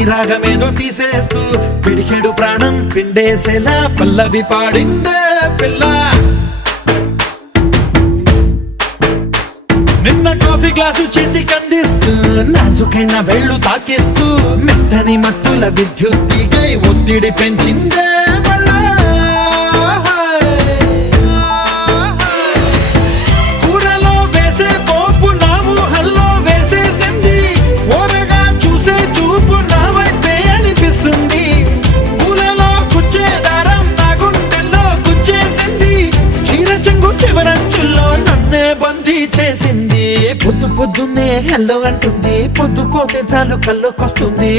నీ రాగమేదో తీసేస్తూ పిడికెడు ప్రాణం పిండేసేలా పల్లవి పాడిందే పిల్ల. నిన్న కాఫీ గ్లాసు చేతి కందిస్తూ నాజుకైన వెళ్ళు తాకిస్తూ మెత్తని మత్తుల విద్యుత్ తీగై ఒత్తిడి పెంచిందే మళ్ళా. కూరలో వేసే పోపు నా ఊహల్లో వేసేసింది, ఓరగా చూసే చూపు నా వైపే అనిపిస్తుంది. పూలలో గుచ్చే దారం నా గుండెల్లో గుచ్చేసింది, చీర చెంగు చివరంచుల్లో నన్నే బందీ చేసింది. పొద్దు పొద్దున్నే హెల్లో అంటుంది, పొద్దు పోతే చాలు కళ్ళొకొస్తుంది.